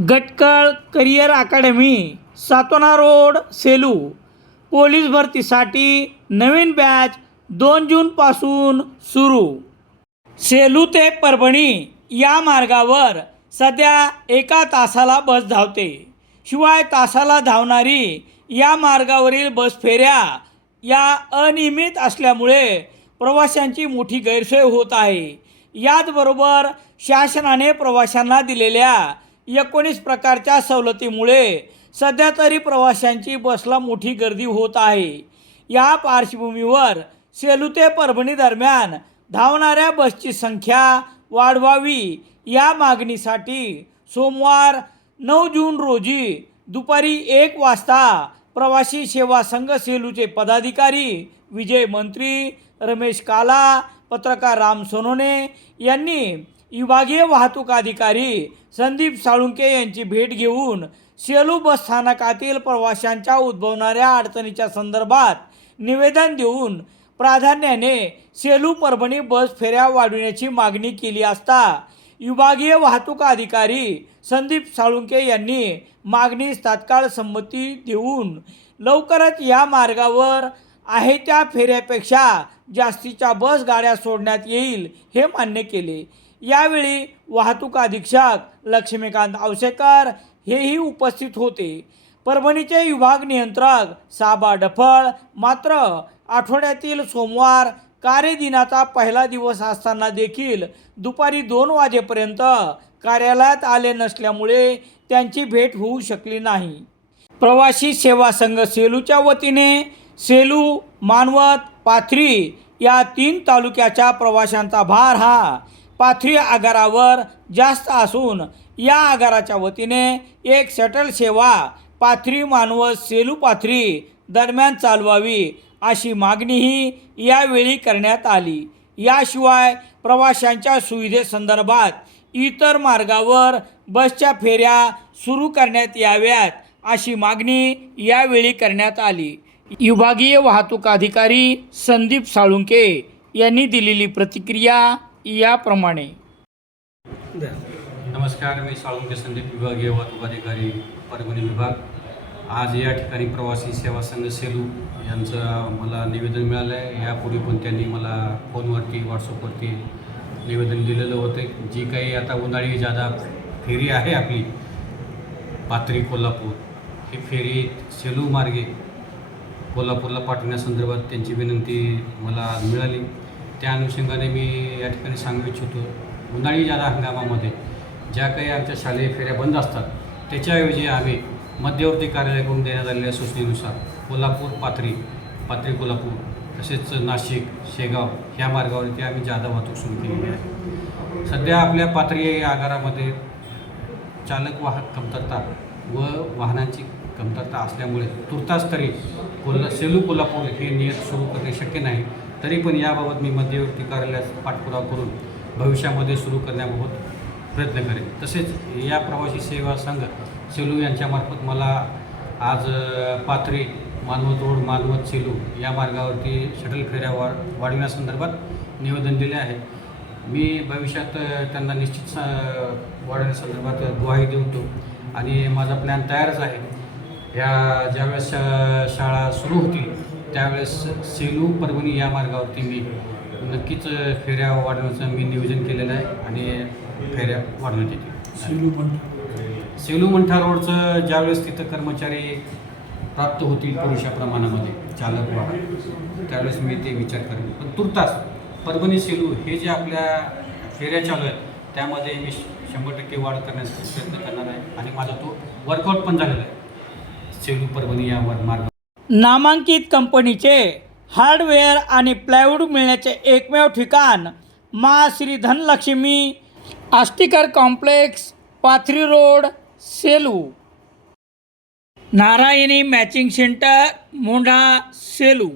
Gatkal career academy Satona road Selu. Police भरतीसाठी नवीन batch दोन जूनपासून सुरू. सेलू ते परभणी या मार्गावर सध्या एका तासाला बस धावते. शिवाय तासाला धावणारी या मार्गावरील बस फेऱ्या या अनियमित असल्यामुळे प्रवाशांची मोठी गैरसोय होत आहे. याचबरोबर शासनाने प्रवाशांना दिलेल्या एकोणीस प्रकारच्या सवलतीमुळे सध्या तरी प्रवाशांची बसला मोठी गर्दी होत आहे. या पार्श्वभूमीवर सेलू ते परभणी दरम्यान धावणाऱ्या बसची संख्या वाढवावी या मागणीसाठी सोमवार नऊ जून रोजी दुपारी एक वाजता प्रवासी सेवा संघ सेलूचे पदाधिकारी विजय मंत्री रमेश काला पत्रकार राम सोनोने यांनी विभागीय वाहतूक अधिकारी संदीप साळुंके यांची भेट घेऊन सेलू बस स्थानकातील प्रवाशांच्या उद्भवणाऱ्या अडचणीच्या संदर्भात निवेदन देऊन प्राधान्याने सेलू परभणी बस फेऱ्या वाढविण्याची मागणी केली असता विभागीय वाहतूक अधिकारी संदीप साळुंके यांनी मागणीस तात्काळ संमती देऊन लवकरच या मार्गावर आहे त्या फेऱ्यापेक्षा जास्तीच्या बस गाड्या सोडण्यात येईल हे मान्य केले. यावेळी वाहतूक अधीक्षक लक्ष्मीकांत आवसेकर हेही उपस्थित होते. परभणीचे विभाग नियंत्रक साबा डफळ मात्र आठवड्यातील सोमवार कार्यदिनाचा पहिला दिवस असताना देखील दुपारी दोन वाजेपर्यंत कार्यालयात आले नसल्यामुळे त्यांची भेट होऊ शकली नाही. प्रवासी सेवा संघ सेलूच्या वतीने सेलू मानवत पाथरी या तीन तालुक्याच्या प्रवाशांचा भार हा पाथरी आगारावर जास्त असून या आगाराच्या वतीने एक शटल सेवा पाथरी मानवत सेलू पाथरी दरम्यान चालवावी अशी मागणीही यावेळी करण्यात आली. याशिवाय प्रवाशांच्या सुविधेसंदर्भात इतर मार्गावर बसच्या फेऱ्या सुरू करण्यात याव्यात अशी मागणी यावेळी करण्यात आली. विभागीय वाहतूक अधिकारी संदीप साळुंके यांनी दिलेली प्रतिक्रिया याप्रमाणे. नमस्कार मी साळुंके संदीप विभागीय वाहतूक अधिकारी परभणी विभाग. आज या ठिकाणी प्रवासी सेवा संघ सेलू यांचं मला निवेदन मिळालं आहे. यापूर्वी पण त्यांनी मला फोनवरती व्हॉट्सअपवरती निवेदन दिलेलं होतं. जी काही आता उन्हाळी जादा फेरी आहे आपली पाथरी कोल्हापूर ही फेरी सेलू मार्गे कोल्हापूरला पाठवण्यासंदर्भात त्यांची विनंती मला आज मिळाली. त्या अनुषंगाने मी या ठिकाणी सांगू इच्छितो. उन्हाळी जादा हंगामामध्ये ज्या काही आमच्या शालेय फेऱ्या बंद असतात त्याच्याऐवजी आम्ही मध्यवर्ती कार्यालयाकडून देण्यात आलेल्या सूचनेनुसार कोल्हापूर पाथरी पाथरी कोल्हापूर तसेच नाशिक शेगाव ह्या मार्गावरती आम्ही जादा वाहतूक सुरू केलेली आहे. सध्या आपल्या पाथरी आगारामध्ये चालक वाहक कमतरता व वाहनांची कमतरता असल्यामुळे तुर्तास तरी कोल्हा सेलू कोल्हापूर हे नियत सुरू करणे शक्य नाही. तरी पण याबाबत मी मध्यवर्ती कार्यालयात पाठपुरावा करून भविष्यामध्ये सुरू करण्याबाबत प्रयत्न करेन. तसेच या प्रवासी सेवा संघ सेलू यांच्यामार्फत मला आज पाथरी मानवत रोड मानवत सेलू या मार्गावरती शटल फेऱ्या वा वाढविण्यासंदर्भात निवेदन दिले आहे. मी भविष्यात त्यांना निश्चित सा वाढवण्यासंदर्भात ग्वाही देऊतो आणि माझा प्लॅन तयारच आहे. या ज्यावेळेस शा शाळा सुरू होतील त्यावेळेस सेलू परभणी या मार्गावरती मी नक्कीच फेऱ्या वाढवण्याचं मी नियोजन केलेलं आहे आणि फेऱ्या वाढवण्यात येतील. सेलू मंठा रोडचं ज्यावेळेस तिथं कर्मचारी प्राप्त होतील पुरुषा प्रमाणामध्ये चालक वाहन त्यावेळेस मी ते विचार करेन. पण तुर्तास परभणी सेलू हे जे आपल्या फेऱ्या चालू आहेत त्यामध्ये मी शंभर टक्के वाढ करण्याचा प्रयत्न करणार आहे आणि माझा तो वर्कआउट पण झालेला आहे. सेलू परभणी या मार्ग नामांकित कंपनीचे हार्डवेअर आणि प्लायवूड मिळण्याचे एकमेव ठिकाण मा Shri Dhanalakshmi Ashtikar complex Pathri road Selu. Narayani matching centre Mondha Selu.